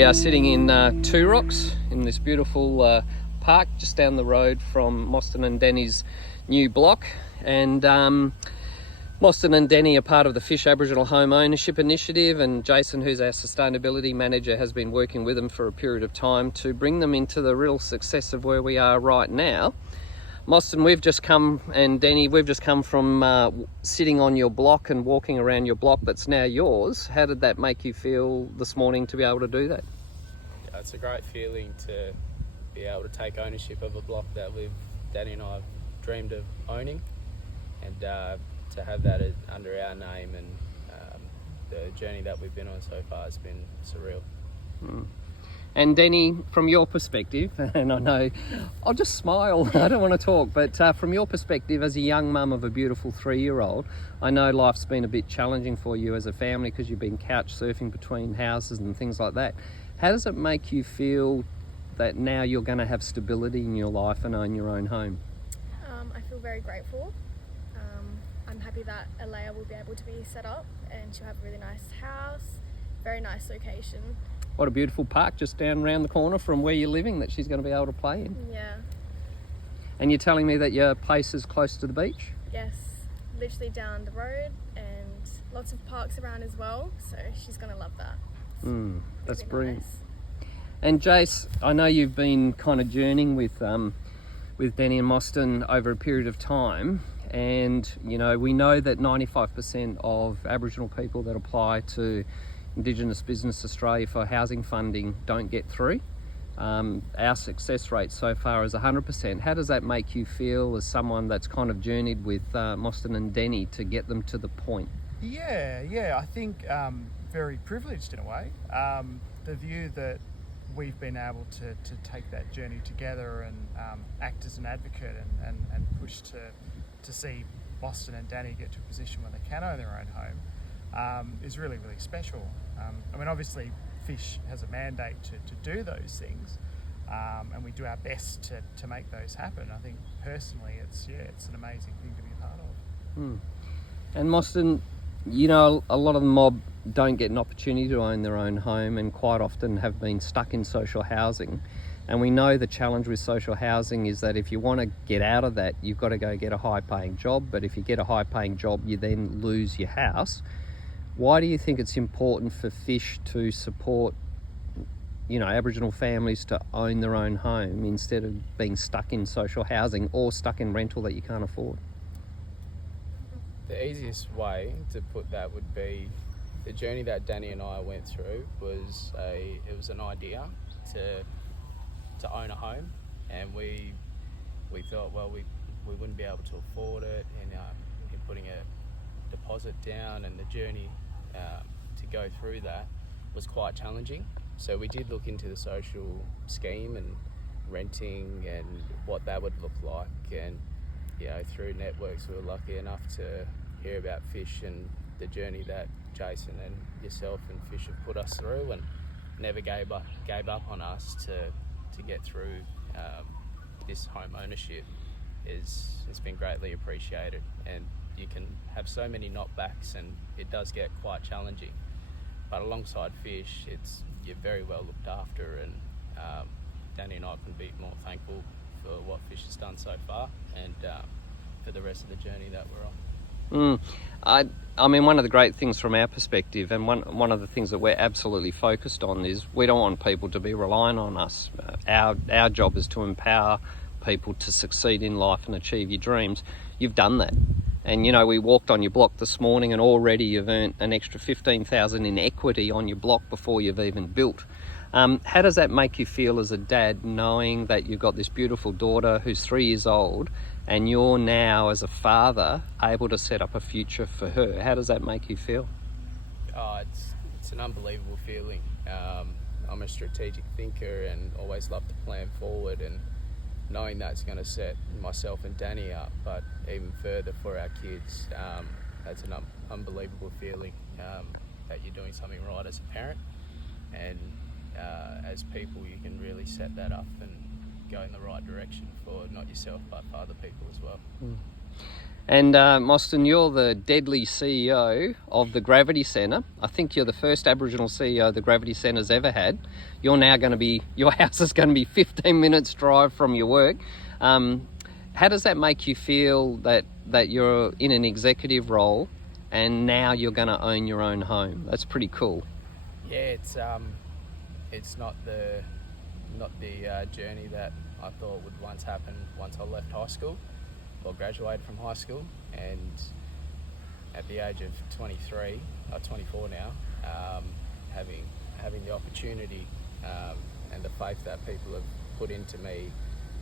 we are sitting in Two Rocks in this beautiful park just down the road from Mostyn and Dani's new block. And Mostyn and Dani are part of the Fish Aboriginal Home Ownership Initiative, and Jason, who's our sustainability manager, has been working with them for a period of time to bring them into the real success of where we are right now. Mostyn, we've just come, and Dani, we've just come from sitting on your block and walking around your block that's now yours. How did that make you feel this morning to be able to do that? It's a great feeling to be able to take ownership of a block that Dani and I have dreamed of owning, and to have that under our name, and the journey that we've been on so far has been surreal. And Dani, from your perspective, and I know I'll just smile, I don't want to talk, but from your perspective as a young mum of a beautiful 3-year-old, I know life's been a bit challenging for you as a family because you've been couch surfing between houses and things like that. How does it make you feel that now you're going to have stability in your life and own your own home? I feel very grateful. I'm happy that Alea will be able to be set up, and she'll have a really nice house, very nice location. What a beautiful park just down around the corner from where you're living that she's going to be able to play in. Yeah. And you're telling me that your place is close to the beach? Yes, literally down the road, and lots of parks around as well, so she's going to love that. That's Really brilliant. nice. And Jace, I know you've been kind of journeying with Dani and Mostyn over a period of time, and you know, we know that 95% of Aboriginal people that apply to Indigenous Business Australia for housing funding don't get through. Our success rate so far is 100%. How does that make you feel as someone that's kind of journeyed with Mostyn and Dani to get them to the point? Yeah, I think very privileged in a way. The view that we've been able to take that journey together and act as an advocate and push to see Mostyn and Dani get to a position where they can own their own home is really, really special. I mean, obviously Fish has a mandate to do those things, and we do our best to make those happen. I think personally it's an amazing thing to be a part of. And Mostyn, you know, a lot of the mob don't get an opportunity to own their own home and quite often have been stuck in social housing. And we know the challenge with social housing is that if you want to get out of that, you've got to go get a high-paying job. But if you get a high-paying job, you then lose your house. Why do you think it's important for Fish to support, you know, Aboriginal families to own their own home instead of being stuck in social housing or stuck in rental that you can't afford? The easiest way to put that would be the journey that Dani and I went through was an idea to own a home, and we thought, well, we wouldn't be able to afford it, and in putting a deposit down, and the journey to go through that was quite challenging. So we did look into the social scheme and renting and what that would look like, and you know, through networks we were lucky enough to hear about Fish and the journey that Jason and yourself and Fish have put us through, and never gave up on us to get through this home ownership. It's been greatly appreciated, and you can have so many knockbacks and it does get quite challenging, but alongside Fish you're very well looked after, and Dani and I couldn't be more thankful for what Fish has done so far, and for the rest of the journey that we're on. I mean, one of the great things from our perspective, and one of the things that we're absolutely focused on, is we don't want people to be relying on us. Our job is to empower people to succeed in life and achieve your dreams. You've done that. And you know, we walked on your block this morning and already you've earned an extra $15,000 in equity on your block before you've even built. How does that make you feel as a dad, knowing that you've got this beautiful daughter who's 3 years old and you're now, as a father, able to set up a future for her? How does that make you feel? Oh, it's an unbelievable feeling. I'm a strategic thinker and always love to plan forward, and knowing that's going to set myself and Dani up, but even further for our kids, that's an unbelievable feeling that you're doing something right as a parent, and as people you can really set that up and go in the right direction for not yourself but for other people as well. And Mostyn, you're the deadly CEO of the Gravity Centre. I think you're the first Aboriginal CEO the Gravity Centre's ever had. You're now going to be, your house is going to be 15 minutes drive from your work. How does that make you feel that you're in an executive role and now you're going to own your own home? That's pretty cool. Yeah, it's not the journey that I thought would once happen once I left high school or graduated from high school. And at the age of 23, or 24 now, having the opportunity and the faith that people have put into me,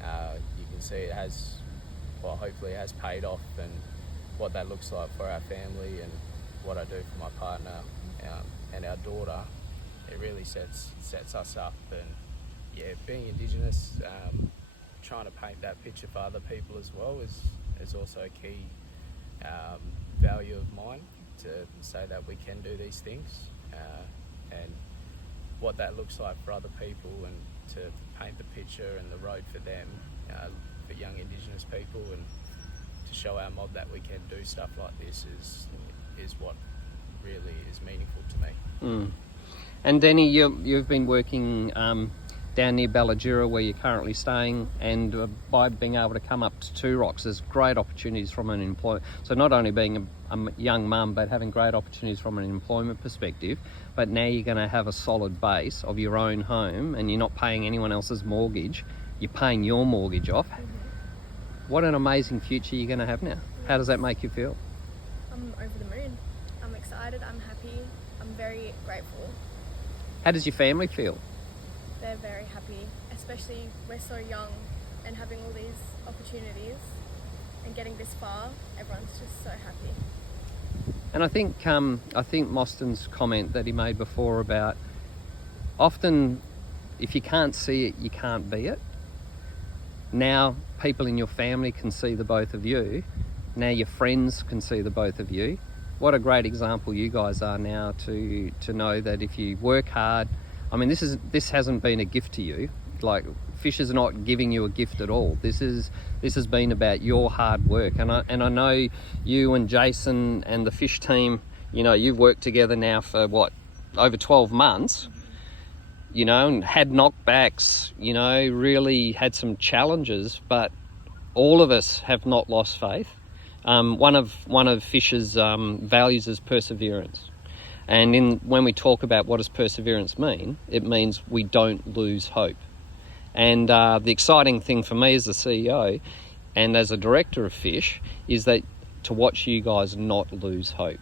you can see it has, well, hopefully it has paid off, and what that looks like for our family and what I do for my partner and our daughter, it really sets us up. And yeah, being Indigenous, trying to paint that picture for other people as well is also a key value of mine, to say that we can do these things, and what that looks like for other people, and to paint the picture and the road for them, for young Indigenous people, and to show our mob that we can do stuff like this is what really is meaningful to me. And Dani, you've been working down near Ballajura where you're currently staying, and by being able to come up to Two Rocks, there's great opportunities from an employment. So not only being a young mum, but having great opportunities from an employment perspective, but now you're going to have a solid base of your own home, and you're not paying anyone else's mortgage, you're paying your mortgage off. What an amazing future you're going to have now. How does that make you feel? I'm over the moon. I'm excited, I'm happy, I'm very grateful. How does your family feel? They're very happy, especially we're so young and having all these opportunities and getting this far, everyone's just so happy. And I think Mostyn's comment that he made before about often if you can't see it, you can't be it. Now people in your family can see the both of you. Now your friends can see the both of you. What a great example you guys are now to know that if you work hard, I mean, this hasn't been a gift to you. Like, Fish is not giving you a gift at all. This has been about your hard work. And I know you and Jason and the Fish team, you know, you've worked together now for what, over 12 months, you know, and had knockbacks, you know, really had some challenges, but all of us have not lost faith. One of Fish's values is perseverance. And when we talk about what does perseverance mean, it means we don't lose hope. And the exciting thing for me as the CEO and as a director of Fish is that to watch you guys not lose hope.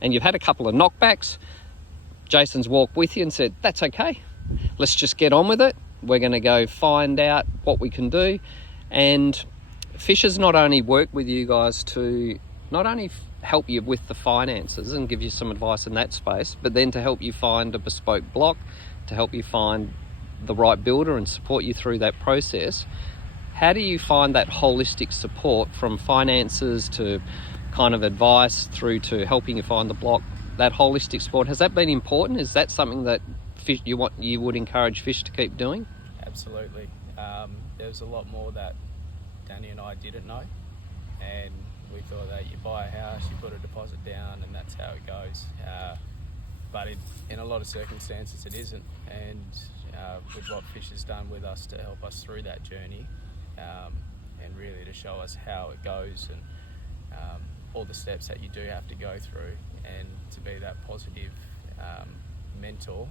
And you've had a couple of knockbacks. Jason's walked with you and said, that's okay. Let's just get on with it. We're going to go find out what we can do. And Fish has not only worked with you guys to not only help you with the finances and give you some advice in that space, but then to help you find a bespoke block, to help you find the right builder and support you through that process. How do you find that holistic support from finances to kind of advice through to helping you find the block, that holistic support? Has that been important? Is that something that Fish, you would encourage Fish to keep doing? Absolutely. There's a lot more that Dani and I didn't know, and we thought that you buy a house, you put a deposit down, and that's how it goes. But in a lot of circumstances it isn't, and with what Fish has done with us to help us through that journey, and really to show us how it goes, and all the steps that you do have to go through, and to be that positive mentor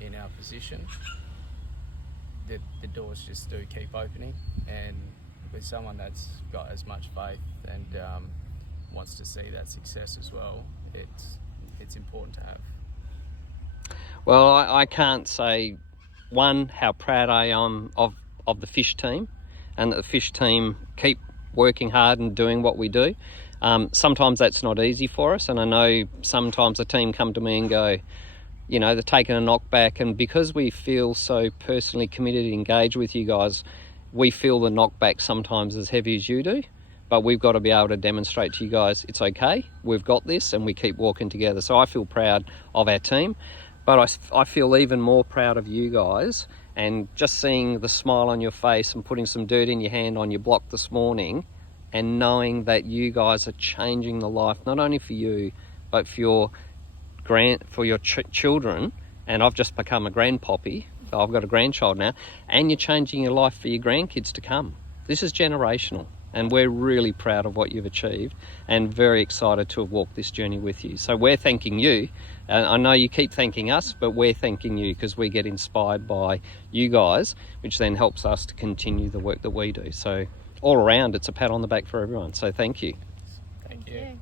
in our position, the doors just do keep opening. And with someone that's got as much faith and wants to see that success as well, it's important to have. Well, I can't say, one, how proud I am of the Fish team, and that the Fish team keep working hard and doing what we do. Sometimes that's not easy for us, and I know sometimes the team come to me and go, you know, they're taking a knockback, and because we feel so personally committed and engaged with you guys, we feel the knockback sometimes as heavy as you do, but we've got to be able to demonstrate to you guys it's okay, we've got this, and we keep walking together. So I feel proud of our team, but I feel even more proud of you guys, and just seeing the smile on your face and putting some dirt in your hand on your block this morning, and knowing that you guys are changing the life not only for you but for your children. And I've just become a grandpoppy. I've got a grandchild now, and you're changing your life for your grandkids to come. This is generational, and we're really proud of what you've achieved and very excited to have walked this journey with you. So we're thanking you. I know you keep thanking us, but we're thanking you because we get inspired by you guys, which then helps us to continue the work that we do. So all around, it's a pat on the back for everyone. So thank you. Thank you.